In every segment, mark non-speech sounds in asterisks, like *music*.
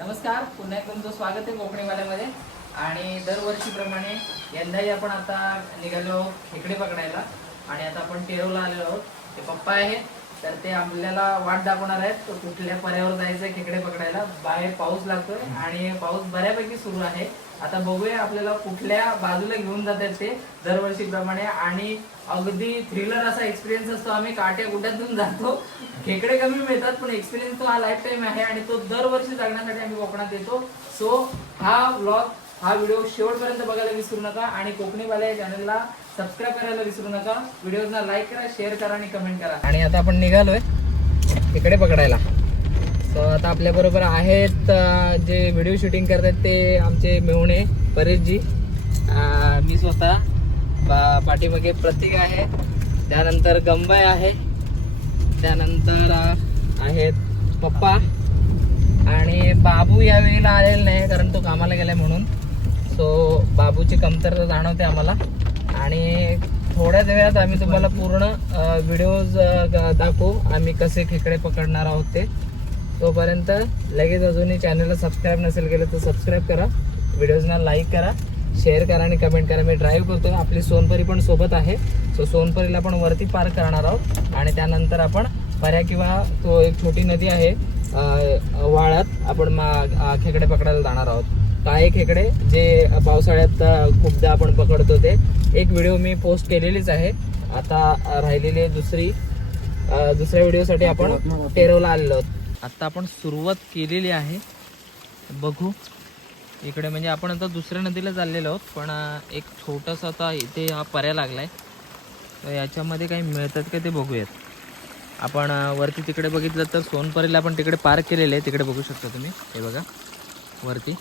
नमस्कार पुन्हा एकदा तुमचं स्वागत आहे कोकणीवाल्यामध्ये आणि दरवर्षीप्रमाणे यंदाही आपण आता निघालो आहोत खेकडे पकडायला. आणि आता आपण टेरोला आलेलो आहोत. ते पप्पा आहे तर ते आपल्याला वाट दाखवणार आहेत तो कुठल्या पर्यावर जायचंय खेकडे पकडायला. बाहेर पाऊस लागतोय आणि पाऊस बऱ्यापैकी सुरू आहे. आता बघूया आपल्याला कुठल्या बाजूला घेऊन जातात ते दरवर्षीप्रमाणे. आणि अगदी थ्रिलर असा एक्सपिरियन्स असतो आम्ही काट्या गुट्यातून जातो. खेकडे कमी मिळतात पण एक्सपिरियन्स तो हा लाईफ टाईम आहे आणि तो दरवर्षी जगण्यासाठी आम्ही कोकणात येतो. सो हा ब्लॉग हा व्हिडिओ शेवटपर्यंत बघायला विसरू नका आणि कोकणीवाल्या चॅनलला सबस्क्राईब करायला विसरू नका. व्हिडिओजना लाईक करा शेअर करा आणि कमेंट करा. आणि आता आपण निघालोय खेकडे पकडायला. सो आता आपल्या बरोबर आहेत जे व्हिडिओ शूटिंग करतात ते आमचे मेहुणे परेशजी. मी स्वतः पाठीमागे प्रतीक आहे. त्यानंतर गंबाय आहे. त्यानंतर आहेत पप्पा. आणि बाबू या वेळेला आलेला नाही कारण तो कामाला गेलाय म्हणून. सो बाबूची कमतरता जाणवते आम्हाला. आणि थोड्याच वेळात आम्ही तुम्हाला पूर्ण व्हिडिओज दाखवू. आम्ही कसे खेकडे पकडणार आहोत ते. तोपर्यंत लगेच अजूनही चॅनलला सबस्क्राईब नसेल केलं तर सबस्क्राईब करा. व्हिडिओजना लाईक करा. शेअर करा आणि कमेंट करा. मी ड्राईव्ह करतो आपली सोनपरी पण सोबत आहे. सो सोनपरीला पण वरती पार्क करणार आहोत. आणि त्यानंतर आपण पर्या किंवा तो एक छोटी नदी आहे वाळात आपण मा खेकडे पकडायला जाणार आहोत. काळे खेकडे? जे पावसाळ्यात खूपदा आपण पकडतो ते. एक व्हिडिओ मी पोस्ट केलेलीच आहे. आता राहिलेली दुसरी. दुसऱ्या व्हिडिओसाठी आपण टेरोला आलेलो आहोत. आत्ता आपण सुरुवात केलेली आहे. बघू. इकडे म्हणजे आपण आता दुसऱ्या नदीला चाललेलो आहोत पण एक छोटासा आता इथे हा पर्या आहे तर याच्यामध्ये काही मिळतात का ते बघूयात. आपण वरती तिकडे बघितलं तर सोनपरीला आपण तिकडे पार्क केलेलं आहे. तिकडे बघू शकता तुम्ही. हे बघा. वरती.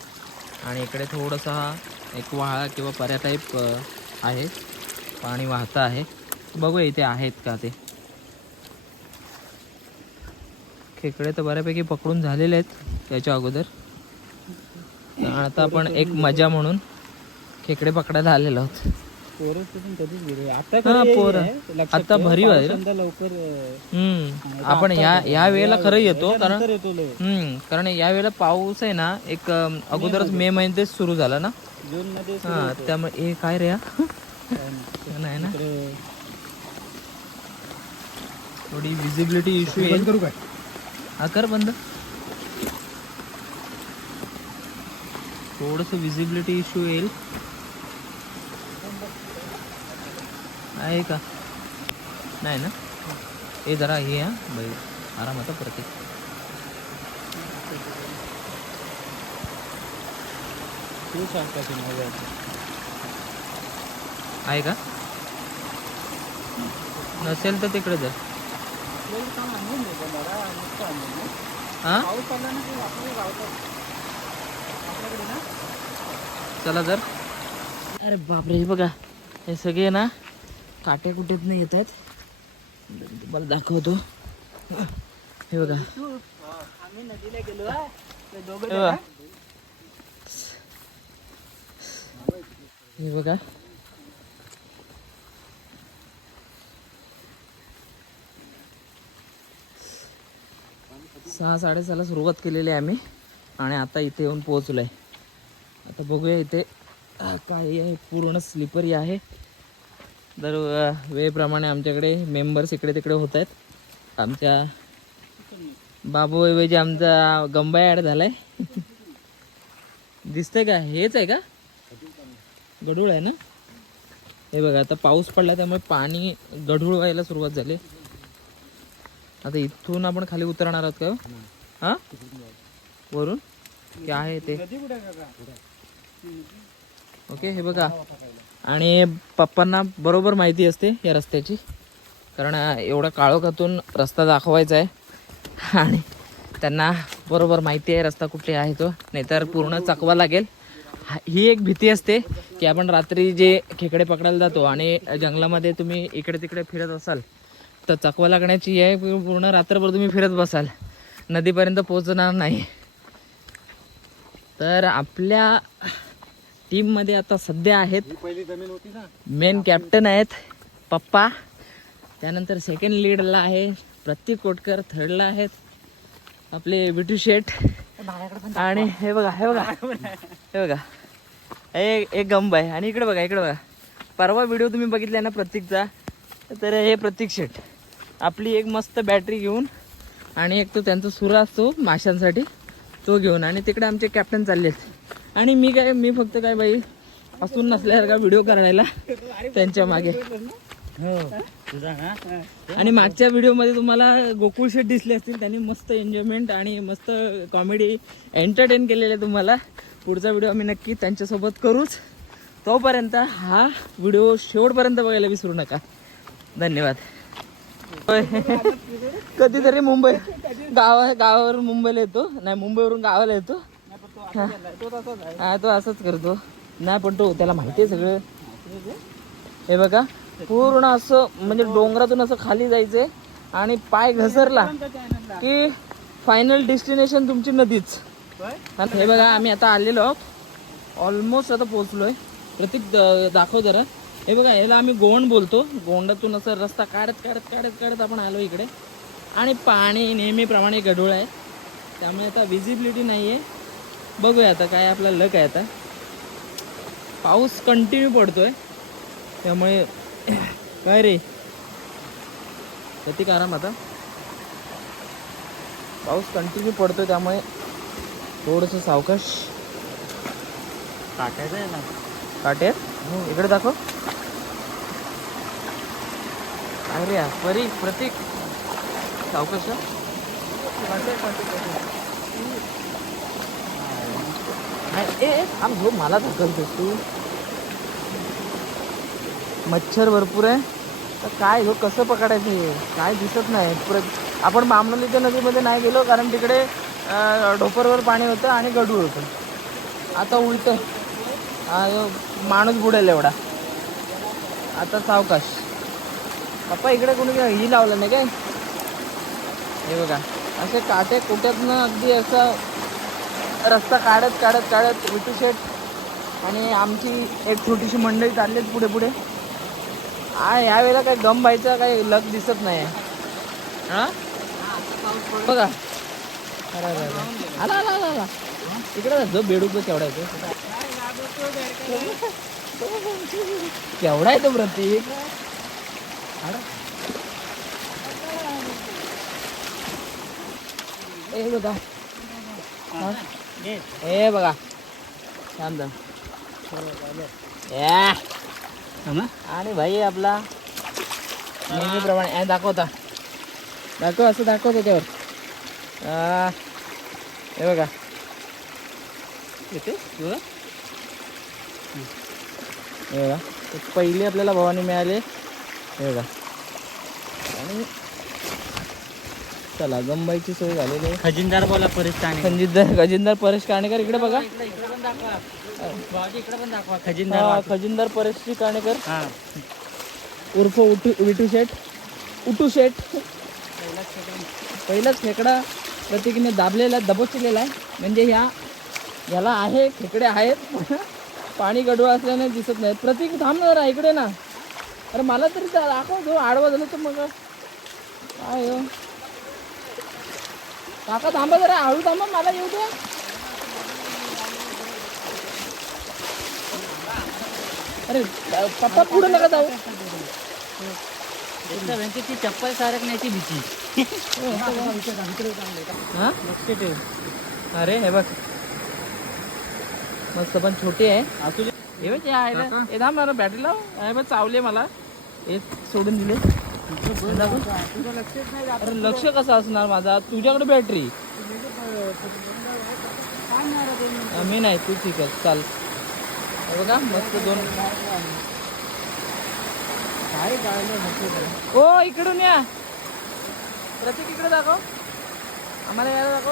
आणि इकडे थोडासा हा एक वाळा किंवा पर्या टाईप आहे. पाणी वाहतं आहे. बघूया इथे आहेत का ते. खेकडे तर बऱ्यापैकी पकडून झालेले आहेत त्याच्या अगोदर. आता आपण एक मजा म्हणून खेकडे पकडायला आलेलो आहोत. हा, पोरं. आता भरीव आहे. हम्म आपण या या वेळेला खरं येतो कारण हम्म कारण या वेळेला पाऊस आहे ना एक अगोदरच मे महिन्यातच सुरू झाला ना? जून मध्ये हा त्यामुळे हे काय रे? नाही. ना? थोडी विजिबिलिटी इश्यू करू काय? हा कर बंद. थोडस विजिबिलिटी इश्यू येईल. आहे का? नाही ना? हे जरा हे हा बाई आरामात प्रत्येक तू सांगता माझ्या आहे का? नसेल तर तिकडे पाऊस आला ना आपल्याला गावतात आपल्याकडे ना चला तर अरे बापरे हे बघा. हे सगळे ना काटे कुठेत नाही येत आहेत तुम्हाला दाखवतो. हे बघा. आम्ही नदीला गेलो ते दोघं हे बघा. सहा साडेसहाला सुरुवात केलेली आहे आम्ही. आणि आता इथे येऊन पोहोचलो आहे आता बघूया इथे काही काय आहे. पूर्ण स्लिपरी आहे. दर वेळेप्रमाणे आमच्याकडे मेंबर्स इकडे तिकडे होत आहेत आमच्या बाबू ऐवजी आमचा गंबा ॲड झाला आहे दिसतंय का? हेच आहे का? गढूळ आहे ना? हे बघा आता पाऊस पडला त्यामुळे पाणी गढूळ व्हायला सुरुवात झाली. आता इथून आपण खाली उतरणार आहोत का? हा? वरून? काय आहे ते? ओके हे बघा. आणि पप्पांना बरोबर माहिती असते या रस्त्याची. कारण अं, एवढा काळोखातून रस्ता दाखवायचा आहे आणि त्यांना बरोबर माहिती आहे रस्ता कुठे आहे तो. नाहीतर पूर्ण चकवा लागेल. हा- ही एक भीती असते की आपण रात्री जे खेकडे पकडायला जातो आणि जंगलामध्ये तुम्ही इकडे तिकडे फिरत असाल तर चकवा लागण्याची आहे. पूर्ण रात्रभर तुम्ही फिरत बसाल. नदीपर्यंत पोहोचणार नाही. तर आपल्या टीममध्ये आता सध्या आहेत पहिली जमीन होती ना? मेन कॅप्टन आहेत पप्पा. त्यानंतर सेकंड लीडला आहे प्रतीक कोटकर थर्डला आहेत आपले विटू शेठ. आणि हे बघा हे बघा. हे बघा. हे एक गंब आहे. आणि इकडे बघा इकडे बघा. परवा व्हिडिओ तुम्ही बघितला ना प्रतीकचा? तर हे प्रतीक शेट आपली एक मस्त बॅटरी घेऊन आणि एक तो त्यांचा सुरा असतो माशांसाठी तो घेऊन. आणि तिकडे आमचे कॅप्टन चालले आहेत आणि मी काय मी फक्त काय बाई असून नसल्यासारखा व्हिडिओ करायला त्यांच्या मागे. हो आणि मागच्या व्हिडिओमध्ये तुम्हाला गोकुळ शेट दिसले असतील त्यांनी मस्त एन्जॉयमेंट आणि मस्त कॉमेडी एंटरटेन केलेलं आहे तुम्हाला. पुढचा व्हिडिओ आम्ही नक्की त्यांच्यासोबत करूच. तोपर्यंत हा व्हिडिओ शेवटपर्यंत बघायला विसरू नका. धन्यवाद. *laughs* कधीतरी मुंबई. गावा गावावरून मुंबईला येतो. नाही मुंबईवरून गावाला येतो. हा तो असंच करतो. नाही पण तो त्याला माहिती आहे सगळं. हे बघा पूर्ण असं म्हणजे डोंगरातून असं खाली जायचंय आणि पाय घसरला की फायनल डेस्टिनेशन तुमची नदीच. हे बघा आम्ही आता आलेलो ऑलमोस्ट आता पोहोचलोय. प्रतीक दाखव जरा. हे बघा याला आम्ही गोंड बोलतो. गोंडातून असं रस्ता काढत काढत काढत काढत आपण आलो इकडे. आणि पाणी नेहमीप्रमाणे गढूळ आहे. त्यामुळे आता विजिबिलिटी नाही आहे बघूया आता काय आपला लक आहे आता. पाऊस कंटिन्यू पडतोय. त्यामुळे *clears throat* काय रे? प्रतीक आराम आता. पाऊस कंटिन्यू पडतोय त्यामुळे थोडंसं सावकाश. टाकायचं आहे ना. काटेर इकडे दाखव. अरे या, परी प्रतीक. सावकाश ए आम झोप हो, मला धकलतोस तू मच्छर भरपूर आहे. तर काय हो कसं पकडायचं हे? काय दिसत नाही. प्र आपण बामणोलीच्या नदीमध्ये नाही गेलो कारण तिकडे ढोपरवर पाणी होतं आणि गडूळ होतं. आता उलट माणूस बुडेल एवढा. आता सावकाश. पप्पा इकडे कोणी ही लावलं नाही काय? हे बघा असे काटे कुट्यातनं अगदी असं रस्ता काढत काढत काढत विटू शेट आणि आमची एक छोटीशी मंडळी चाललीच पुढे पुढे. हा यावेळेला काही गम व्हायचा काही लक दिसत नाही. हा? बघा. अरे अरे अरे. आला आला आला आला. इकडे जो बेडूक केवढा येतो केवढा आहे तो प्रतीक? ए बघा. हा? बघा. या आणि भाई आपला नेहमीप्रमाणे ए, दाखवता. दाखव असं दाखवतो त्यावर आ, हे बघा. येते बघा हे बघा. पहिले आपल्याला भवानी मिळाले. हे बघा. आणि चला गंबाईची सोय झालेली आहे. खजिनदार बोला परिस्थिती खजिनदार खजिनदार परेश काणेकर इकडे बघा. इकडे पण दाखवा. भाऊजी इकडे पण दाखवा हा, खजिनदार खजिनदार परेशजी काणेकर. हा. उर्फ उटू विटू शेठ. उटू शेठ. पहिलाच खेकडा. प्रत्येकीने दाबलेला दबोचलेला आहे. म्हणजे ह्या ह्याला आहे खेकडे आहेत. *laughs* पाणी गडवा असल्याने दिसत नाही प्रतीक थांब ना जरा इकडे ना. अरे मला तरी दाखव जो आडवा झालं तर मग काय हो? काका थांबा जरा हळू थांबा मला येऊ दे. अरे पप्पा पुढे नका जाऊ. ती चप्पल सारखण्याची भीती. हा? लक्ष ठेव. अरे हे बघ. मस्त पण छोटी आहे. दे हे आहे ना? हे मला बॅटरी लाव. हे बघ चावले मला. हे सोडून दिले. अरे लक्ष कसं असणार माझा? तुझ्याकडे बॅटरी मी नाही तू ठीक आहे चाल. हे बघा मस्त दोन. ओ इकडून या. प्रतीक इकडे दाखव. आम्हाला यायला दाखव.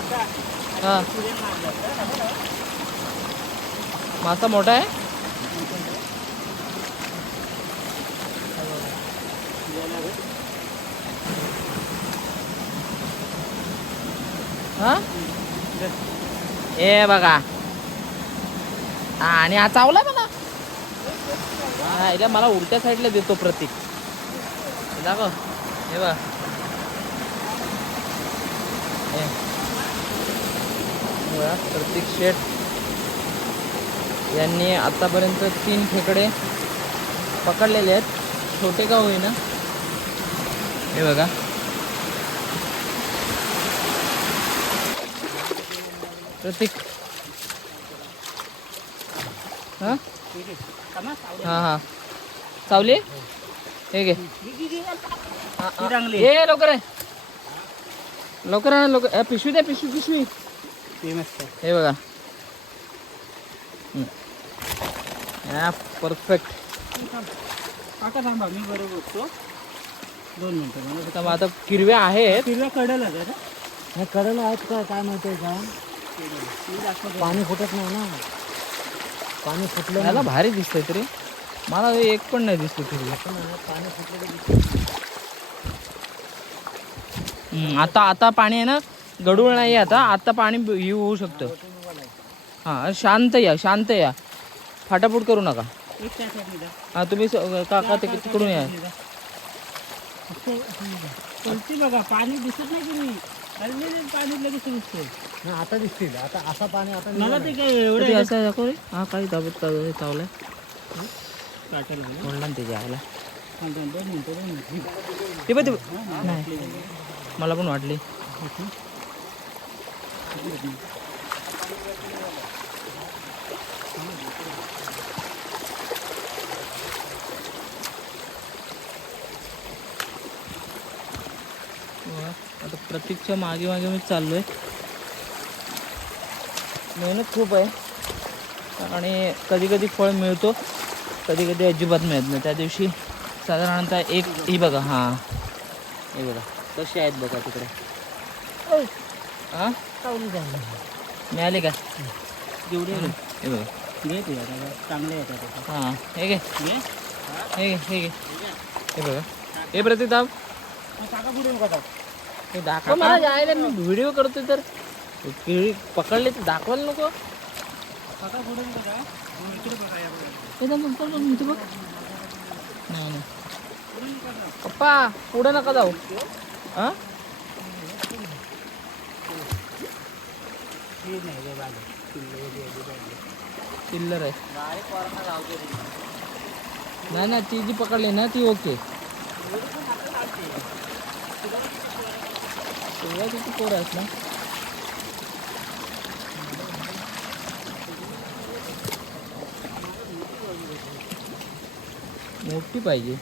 हा. मासा मोठा आहे? हा? हे बघा. आणि हा चावला मला हा मला उलट्या साईडला देतो प्रतीक. दाखव. हे बघ. बघा, प्रतीक शेठ यांनी आतापर्यंत तीन खेकडे पकडलेले आहेत. छोटे का होईना? हे बघा. प्रतीक. हा? आहे. हा हा. सावली? हे घे. लवकर आहे लवकर आणा लवकर. पिशवी द्या पिशवी पिशवी. आहे. हे बघा या परफेक्ट काका थांबा मी बरोबर बघतो दोन मिनिटं मला आता किरव्या आहेत हिरव्या कडल का हे कडेला आहेत काय काय माहितीये का पाणी फुटत नाही ना पाणी फुटलं याला भारी दिसतंय तरी मला एक पण नाही दिसतो किरव्या पाणी फुटलं आता आता पाणी आहे ना गडूळ नाही आता. आता पाणी हे होऊ शकतं. हा शांत या शांत या. फाटाफूट करू नका. हा तुम्ही काका ते तिकडून या. बघा पाणी दिसत नाही पाणी लगेच दिसते आता दिसतील. आता असं पाणी आता मला निघालं. ते काय एवढं असं दाखव रे हा काही दाबत का चावलाय. म्हणला ते ते. नाही. मला पण वाटली. आता प्रतीकच्या मागे मागे मी चाललोय. मेहनत खूप आहे. आणि कधी कधी फळ मिळतो कधी कधी अजिबात मिळत नाही. त्या दिवशी साधारणतः एक ही बघा हां. हे बघा कसे आहेत बघा तिकडे. हां? मिळाले का? जेवढे हे. बघा. घे चांगले आता. हां. हे घे. घे. हे घे. हे घे. हे बघा. हे प्रतिताप मग काका पुढे नको जाऊ. हे दाखव. मला जायला मी व्हिडिओ करतोय तर. किळी पकडले तर दाखवायला नको. काका पुढे नको जाऊ. मग इकडे बघा या बघा. हे थांब, थांब, थांब, थांब, इथे बघ. नाही नाही. पप्पा पुढे नका जाऊ. हां? चिल्लर. नाही ना ना, ती ओके तेव्हा किती आहेत ना मोठी पाहिजे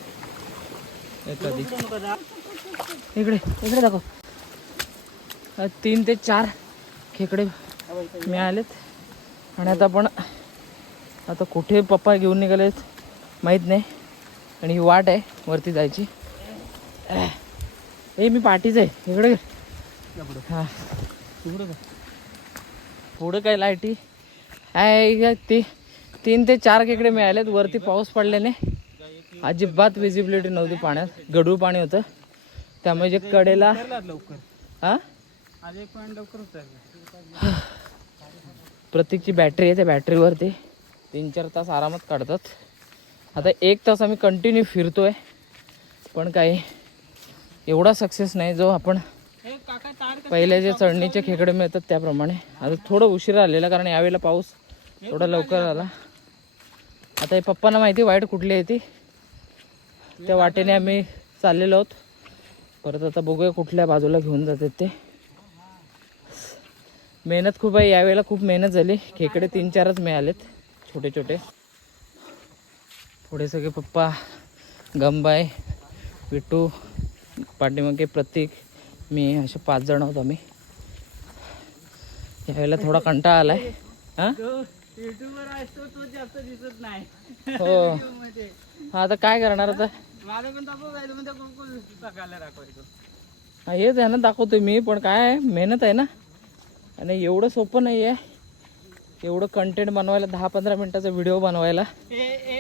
एखादी पुढे नको जाऊ. इकडे इकडे दाखव तीन ते चार खेकडे हा. मिळालेत. आणि आता आपण आता कुठे पप्पा घेऊन निघालेत माहीत नाही. आणि ही वाट आहे वरती जायची. ए मी पाठीच आहे. इकडे हां. पुढं काय लाईटी? आहे ती तीन ते चार खेकडे मिळालेत. वरती पाऊस पडल्याने अजिबात विजिबिलिटी नव्हती पाण्यात. गढूळ पाणी होतं. त्यामुळे जे कडेला लवकर हां आज एक पॉईंट लवकर उतरला प्रत्येकची बॅटरी आहे त्या बॅटरीवर ते तीन चार तास आरामात काढतात. आता एक तास आम्ही कंटिन्यू फिरतो आहे पण काही एवढा सक्सेस नाही जो आपण पहिल्या जे चढणीचे खेकडे मिळतात त्याप्रमाणे. आता थोडं उशिरा आलेला कारण यावेळेला पाऊस थोडा लवकर आला. आता हे पप्पांना माहिती वाईट कुठली आहे ती. त्या वाटेने आम्ही चाललेलो आहोत. परत आता बघूया कुठल्या बाजूला घेऊन जातात ते. मेहनत खूप आहे. यावेळेला खूप मेहनत झाली. खेकडे तीन चारच मिळालेत. छोटे छोटे. पुढे सगळे पप्पा गंबाय विटू पाठीमागे प्रतीक मी असे पाच जण आहोत आम्ही. यावेळेला थोडा कंटाळा आलाय. हां. हो आता काय करणार आता? हा हेच आहे ना दाखवतोय मी पण काय मेहनत आहे ना? आणि एवढं सोपं नाही आहे एवढं कंटेंट बनवायला दहा पंधरा मिनिटाचा व्हिडिओ बनवायला.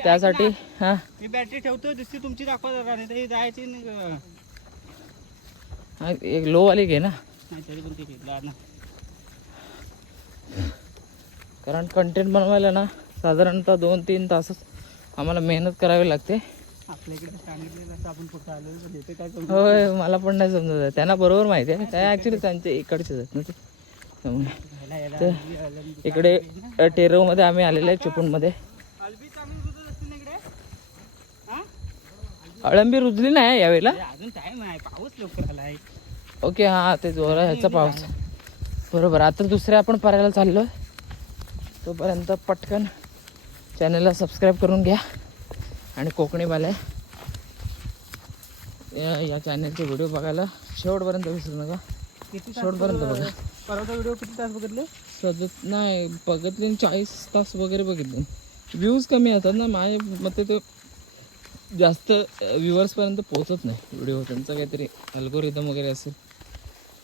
त्यासाठी. हां. मी बॅटरी ठेवतो दुसरी तुमची दाखवा जरा नाही तरी जायची नाही ग. हा, एक लोवाली घे ना. नाही तरी पण ठीक आहे ना. कारण कंटेंट बनवायला ना साधारणतः दोन तीन तास आम्हाला मेहनत करावी लागते. आपल्या इकडे सांगितलेलं असं आपण कुठं आलो पण येते काय समजत होय मला पण नाही समजत आहे. त्यांना बरोबर माहिती आहे. काय ॲक्च्युली त्यांचे इकडचेच आहेत ना ते? तर इकडे टेरोमध्ये आम्ही आलेले आहे चिपळूणमध्ये. अळंबी रुजली नाही यावेळेला? आहे ओके हां ते जोरा ह्याचा पाऊस. बरोबर आता दुसऱ्या आपण पारायला चाललो तोपर्यंत पटकन चॅनलला सबस्क्राईब करून घ्या आणि कोकणीवाले या या चॅनलचे व्हिडिओ बघायला शेवटपर्यंत विसरू नका. शेवटपर्यंत बघा. परवाचा व्हिडिओ किती तास बघितले? सतत नाही बघितले चाळीस तास वगैरे बघितले. व्ह्यूज कमी येतात ना माझे मते ते जास्त व्ह्युअर्सपर्यंत पोहोचत नाही. व्हिडिओ त्यांचा काहीतरी अल्गोरिदम वगैरे असेल.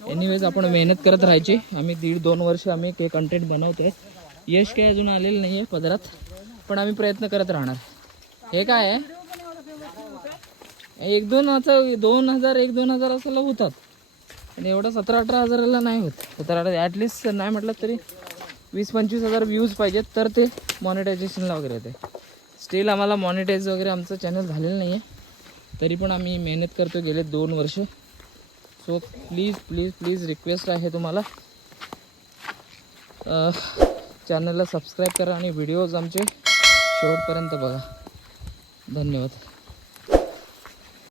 एनिवेज आपण मेहनत करत राहायची. आम्ही दीड दोन वर्ष आम्ही ते कंटेंट बनवतोय. यश काही अजून आलेलं नाही आहे पदरात पण आम्ही प्रयत्न करत राहणार. हे काय आहे? एक दोन असं दोन हजार एक दोन हजार असायला होतात. आणि एवढं सतरा अठरा हजाराला नाही होत. सतरा अठरा ॲटलिस्ट नाही म्हटलं तरी वीस पंचवीस हजार व्ह्यूज पाहिजेत तर ते मॉनिटायझेशनला वगैरे येते. स्टील आम्हाला मॉनिटाईज वगैरे आमचं चॅनल झालेलं नाही आहे तरी पण आम्ही मेहनत करतो गेले दोन वर्ष. So please please please request आहे तुम्हाला. चॅनलला सबस्क्राईब करा आणि व्हिडिओज आमचे शेवटपर्यंत बघा. धन्यवाद.